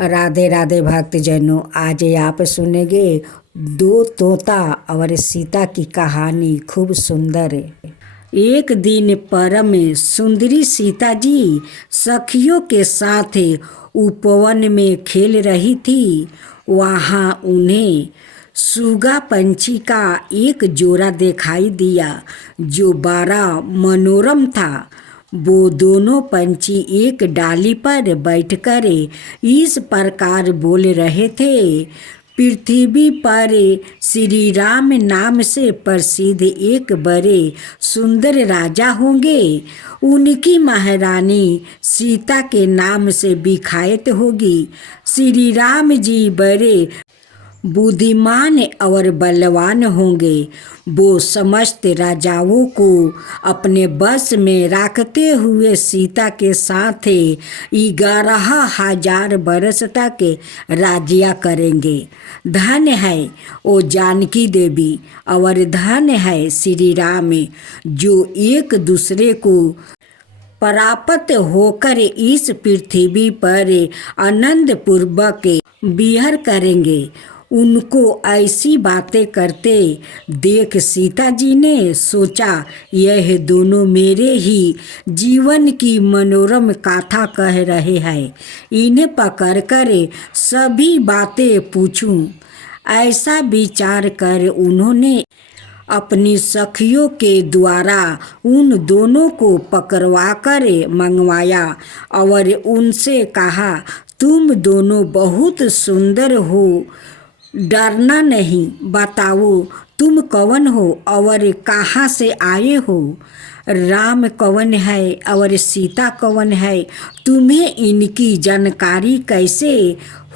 राधे राधे भक्तजनों, आज आप सुनेंगे दो तोता और सीता की कहानी। खूब सुंदर है। एक दिन परम सुंदरी सीता जी सखियों के साथ उपवन में खेल रही थी। वहाँ उन्हें सुगा पंछी का एक जोड़ा दिखाई दिया जो बड़ा मनोरम था। वो दोनों पंछी एक डाली पर बैठकर इस प्रकार बोल रहे थे। पृथ्वी पर श्री राम नाम से प्रसिद्ध एक बड़े सुंदर राजा होंगे। उनकी महारानी सीता के नाम से विख्यात होगी। श्री राम जी बड़े बुद्धिमान और बलवान होंगे। वो समस्त राजाओं को अपने बस में रखते हुए सीता के साथ 11,000 बरस तक राज्य करेंगे। धन है वो जानकी देवी और धन है श्री राम, जो एक दूसरे को प्राप्त होकर इस पृथ्वी पर आनंद पूर्वक विहार करेंगे। उनको ऐसी बातें करते देख सीता जी ने सोचा, यह दोनों मेरे ही जीवन की मनोरम गाथा कह रहे हैं। इन्हें पकड़कर सभी बातें पूछूं। ऐसा विचार कर उन्होंने अपनी सखियों के द्वारा उन दोनों को पकड़वा कर मंगवाया और उनसे कहा, तुम दोनों बहुत सुंदर हो, डरना नहीं। बताओ तुम कौन हो और कहाँ से आए हो? राम कौन है और सीता कौन है? तुम्हें इनकी जानकारी कैसे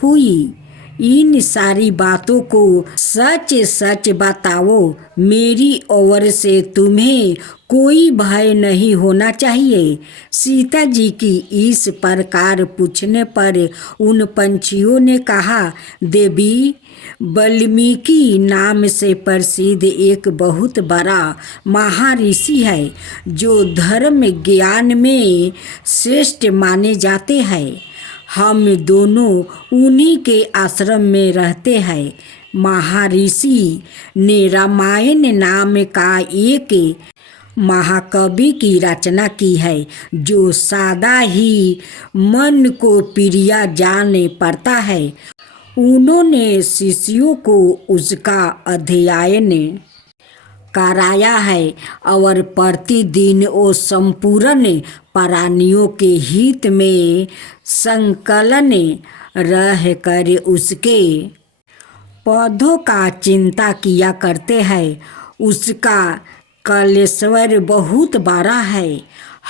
हुई? इन सारी बातों को सच सच बताओ। मेरी ओर से तुम्हें कोई भय नहीं होना चाहिए। सीता जी की इस प्रकार पूछने पर उन पंछियों ने कहा, देवी, वाल्मीकि नाम से प्रसिद्ध एक बहुत बड़ा महर्षि है जो धर्म ज्ञान में श्रेष्ठ माने जाते हैं। हम दोनों उन्हीं के आश्रम में रहते हैं। महर्षि ने रामायण नाम का एक महाकाव्य की रचना की है जो सदा ही मन को प्रिय जान पड़ता है। उन्होंने शिष्यों को उसका अध्ययन कराया है और प्रतिदिन वो संपूर्ण प्राणियों के हित में संकलन रह कर उसके पौधों का चिंता किया करते हैं। उसका कलेश्वर बहुत बड़ा है।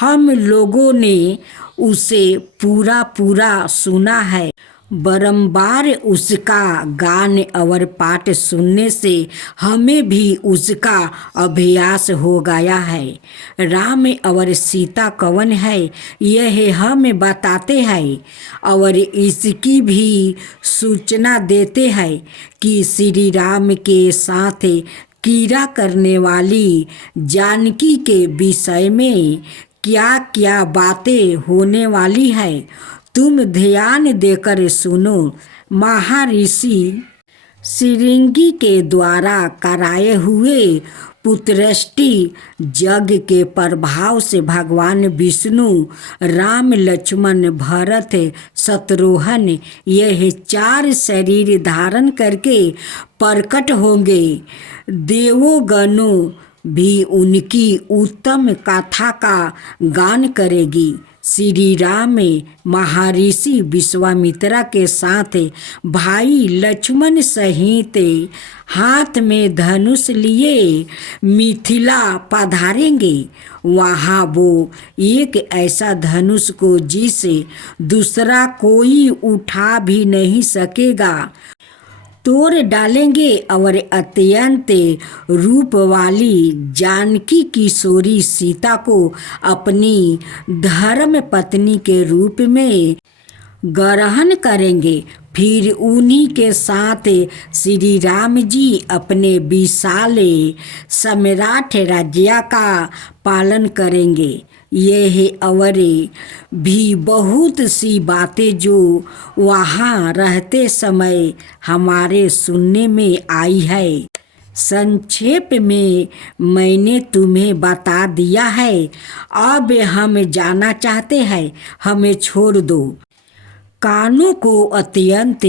हम लोगों ने उसे पूरा सुना है। बारंबार उसका गान और पाठ सुनने से हमें भी उसका अभ्यास हो गया है। राम और सीता कौन है यह हमें बताते हैं और इसकी भी सूचना देते हैं कि श्री राम के साथ कीड़ा करने वाली जानकी के विषय में क्या क्या बातें होने वाली है। तुम ध्यान देकर सुनो। महर्षि श्रृंगी के द्वारा कराए हुए पुत्रष्टि यज्ञ के प्रभाव से भगवान विष्णु राम, लक्ष्मण, भरत, शत्रुघ्न यह 4 शरीर धारण करके प्रकट होंगे। देवोगणों भी उनकी उत्तम कथा का गान करेगी। श्री राम महर्षि विश्वामित्रा के साथ भाई लक्ष्मण सहित हाथ में धनुष लिए मिथिला पधारेंगे। वहाँ वो एक ऐसा धनुष को जिसे दूसरा कोई उठा भी नहीं सकेगा तोड़ डालेंगे और अत्यंत रूप वाली जानकी किशोरी सीता को अपनी धर्म पत्नी के रूप में ग्रहण करेंगे। फिर उन्हीं के साथ श्री राम जी अपने विशाल सम्राट राज्य का पालन करेंगे। यह और भी बहुत सी बातें जो वहाँ रहते समय हमारे सुनने में आई है, संक्षेप में मैंने तुम्हें बता दिया है। अब हम जाना चाहते हैं, हमें छोड़ दो। कानों को अत्यंत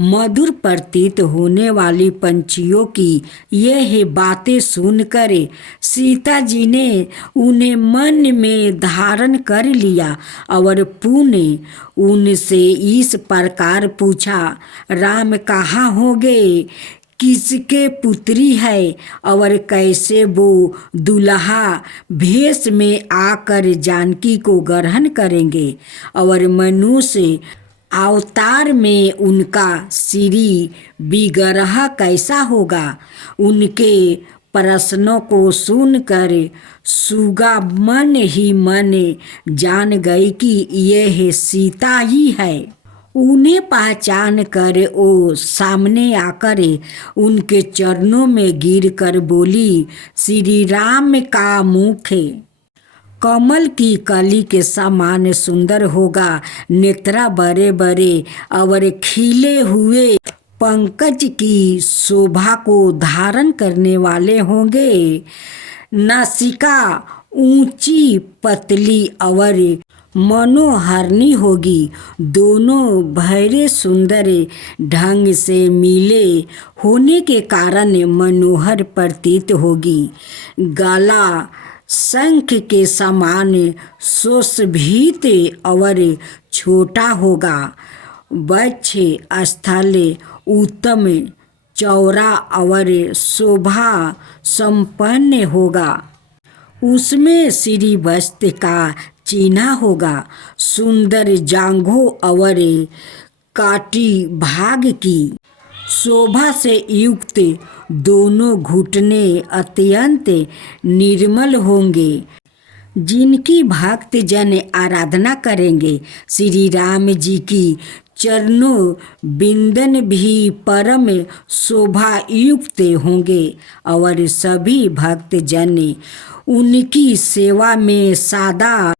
मधुर प्रतीत होने वाली पंछियों की यह बातें सुनकर सीता जी ने उन्हें मन में धारण कर लिया और पुनः उनसे इस प्रकार पूछा, राम कहाँ होंगे, किसके पुत्री है और कैसे वो दुल्हा भेष में आकर जानकी को ग्रहण करेंगे और मनुष्य अवतार में उनका श्री विग्रह कैसा होगा। उनके प्रश्नों को सुनकर सुगा मन ही मन जान गई कि यह सीता ही है। उन्हें पहचान कर वो सामने आकर उनके चरणों में गिरकर बोली, श्री राम का मुख कमल की कली के समान सुंदर होगा, नेत्र बड़े बड़े और खिले हुए पंकज की शोभा को धारण करने वाले होंगे। नासिका ऊंची पतली और मनोहरणी होगी, दोनों भैरे सुंदर ढंग से मिले होने के कारण मनोहर प्रतीत होगी। गला शंख के समान सुशोभित और छोटा होगा। वक्ष स्थल उत्तम चौड़ा और शोभा संपन्न होगा। उसमें श्री वस्त्र का चिन्ह होगा। सुंदर जांघों और काटी भाग की शोभा से युक्त दोनों घुटने अत्यंत निर्मल होंगे, जिनकी भक्त जन आराधना करेंगे। श्री राम जी की चरणों बिंदन भी परम शोभा युक्त होंगे और सभी भक्त जन उनकी सेवा में सदा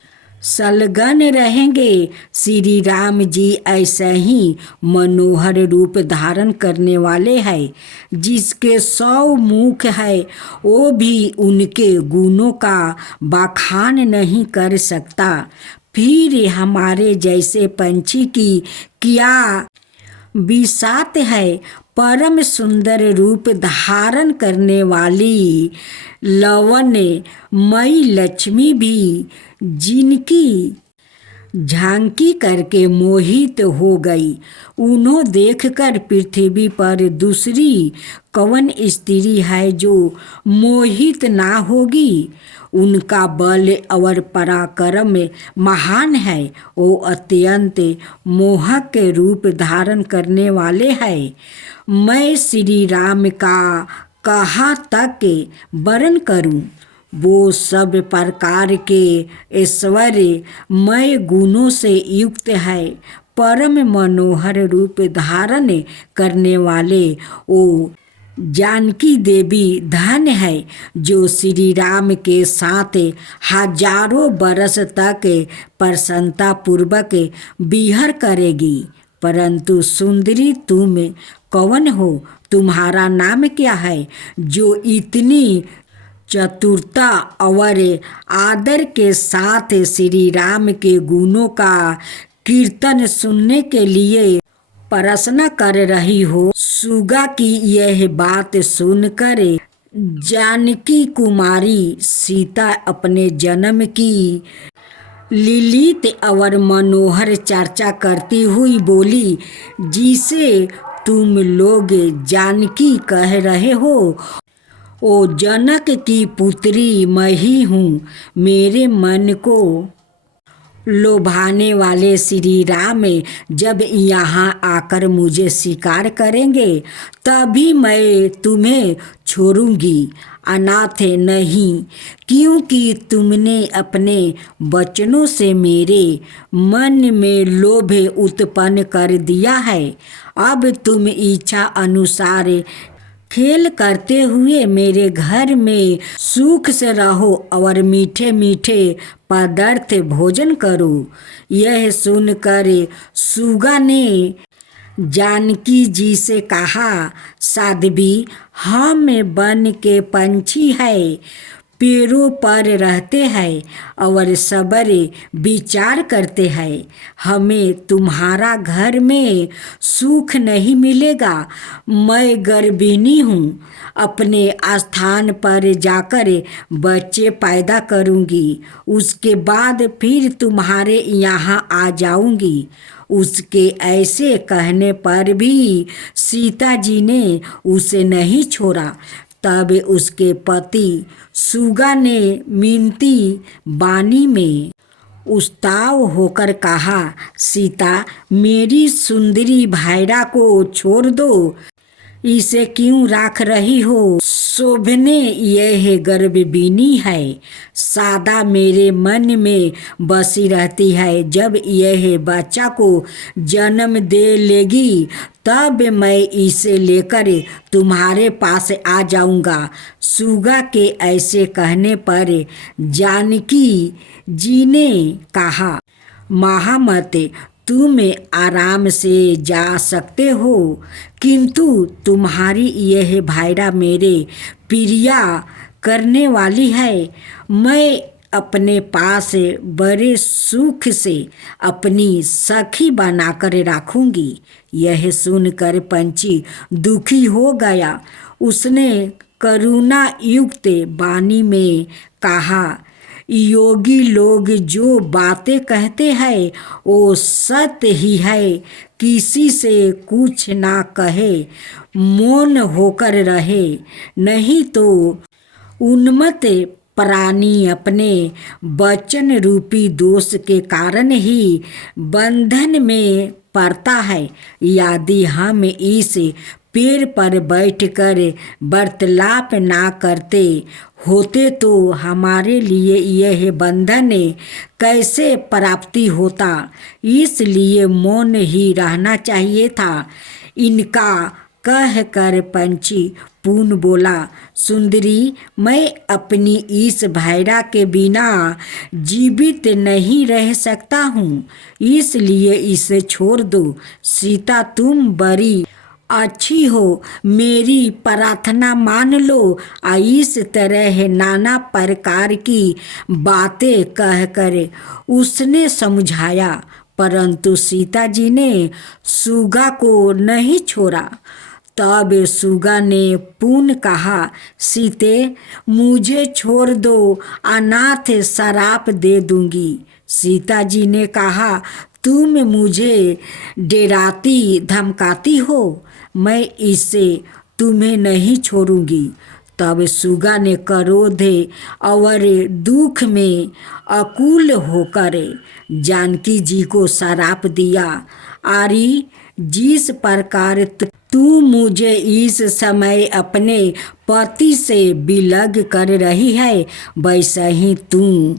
संलग्न रहेंगे। श्री राम जी ऐसे ही मनोहर रूप धारण करने वाले हैं, जिसके 100 मुख है वो भी उनके गुणों का बखान नहीं कर सकता। फिर हमारे जैसे पंछी की क्या बिसात है। परम सुंदर रूप धारण करने वाली लवणमयी लक्ष्मी भी जिनकी झांकी करके मोहित हो गई, उन्हें देखकर पृथ्वी पर दूसरी कौन स्त्री है जो मोहित ना होगी। उनका बल और पराक्रम महान है, वो अत्यंत मोहक के रूप धारण करने वाले हैं। मैं श्री राम का कहाँ तक वर्णन करूं। वो सब प्रकार के ऐश्वर्यमय गुणों से युक्त है। परम मनोहर रूप धारण करने वाले वो जानकी देवी धन्य है, जो श्री राम के साथ हजारों बरस तक प्रसन्नता पूर्वक विहार करेगी। परंतु सुंदरी तुम कौन हो, तुम्हारा नाम क्या है, जो इतनी चतुरता और आदर के साथ श्री राम के गुणों का कीर्तन सुनने के लिए प्रश्न कर रही हो। सुगा की यह बात सुनकर जानकी कुमारी सीता अपने जन्म की ललित और मनोहर चर्चा करती हुई बोली, जिसे तुम लोग जानकी कह रहे हो, ओ जनक की पुत्री मैं ही हूँ। मेरे मन को लोभाने वाले श्री राम जब यहाँ आकर मुझे शिकार करेंगे, तभी मैं तुम्हें छोड़ूंगी। अनाथ नहीं, क्योंकि तुमने अपने वचनों से मेरे मन में लोभ उत्पन्न कर दिया है। अब तुम इच्छा अनुसार खेल करते हुए मेरे घर में सुख से रहो और मीठे मीठे पदार्थ भोजन करो। यह सुनकर सुगा ने जानकी जी से कहा, साध्वी, हम वन के पंछी है, पेड़ों पर रहते हैं और सवेरे विचार करते हैं। हमें तुम्हारा घर में सुख नहीं मिलेगा। मैं गर्भिणी हूँ, अपने स्थान पर जाकर बच्चे पैदा करूँगी, उसके बाद फिर तुम्हारे यहाँ आ जाऊँगी। उसके ऐसे कहने पर भी सीता जी ने उसे नहीं छोड़ा। तब उसके पति सुगा ने मिनती बानी में उस्ताव होकर कहा, सीता, मेरी सुंदरी भायरा को छोड़ दो, इसे क्यों राख रही हो? शोभने यह गर्भबिनी है, सादा मेरे मन में बसी रहती है। जब यह बच्चा को जन्म दे लेगी तब मैं इसे लेकर तुम्हारे पास आ जाऊंगा। सुगा के ऐसे कहने पर जानकी जी ने कहा, महामते, तुम आराम से जा सकते हो, किंतु तुम्हारी यह भायरा मेरे प्रिया करने वाली है। मैं अपने पास बड़े सुख से अपनी सखी बनाकर रखूंगी। यह सुनकर पंछी दुखी हो गया। उसने करुणा युक्त वाणी में कहा, योगी लोग जो बातें कहते हैं वो सत्य ही है। किसी से कुछ ना कहे, मौन होकर रहे, नहीं तो उन्मत्त प्राणी अपने वचन रूपी दोष के कारण ही बंधन में पड़ता है। यदि हम इस पेड़ पर बैठकर वार्तालाप ना करते होते तो हमारे लिए यह बंधन कैसे प्राप्ति होता। इसलिए मौन ही रहना चाहिए था। इनका कह कर पंछी पून बोला, सुंदरी, मैं अपनी इस भायरा के बिना जीवित नहीं रह सकता हूँ, इसलिए इसे छोड़ दो। सीता, तुम बड़ी अच्छी हो, मेरी प्रार्थना मान लो। इस तरह नाना प्रकार की बातें कहकर उसने समझाया, परंतु सीता जी ने सुगा को नहीं छोड़ा। तब सुगा ने पुनः कहा, सीते, मुझे छोड़ दो, अनाथ श्राप दे दूंगी। सीता जी ने कहा, तुम मुझे डराती धमकाती हो, मैं इसे तुम्हें नहीं छोड़ूंगी। तब सुगा ने क्रोध और दुख में आकुल होकर जानकी जी को श्राप दिया, आरी, जिस प्रकार तू मुझे इस समय अपने पति से विलग कर रही है, वैसे ही तू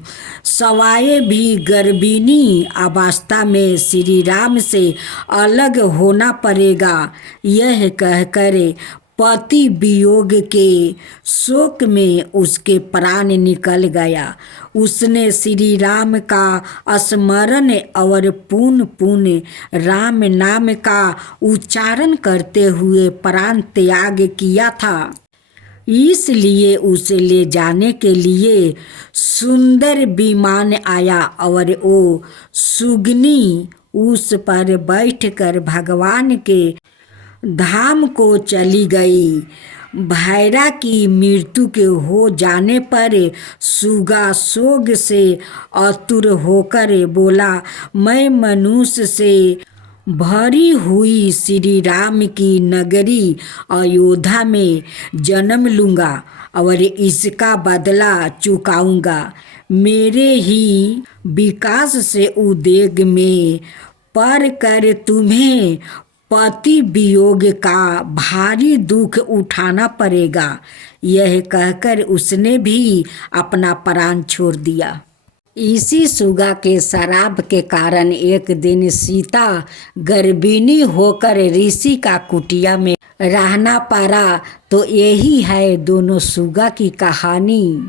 सवाए भी गर्भिणी अवस्था में श्री राम से अलग होना पड़ेगा। यह कहकर पति वियोग के शोक में उसके प्राण निकल गया। उसने श्री राम का स्मरण और पुनः पुनः राम नाम का उच्चारण करते हुए प्राण त्याग किया था। इसलिए उसे ले जाने के लिए सुंदर विमान आया और वो सुगनी उस पर बैठकर भगवान के धाम को चली गई। भायरा की मृत्यु के हो जाने पर सुगा शोक से आतुर होकर बोला, मैं मनुष्य से भरी हुई श्री राम की नगरी अयोध्या में जन्म लूँगा और इसका बदला चुकाऊँगा। मेरे ही विकास से उद्वेग में पड़ कर तुम्हें पति वियोग का भारी दुख उठाना पड़ेगा। यह कहकर उसने भी अपना प्राण छोड़ दिया। इसी सुगा के शराब के कारण एक दिन सीता गर्भिणी होकर ऋषि का कुटिया में रहना पड़ा। तो यही है दोनों सुगा की कहानी।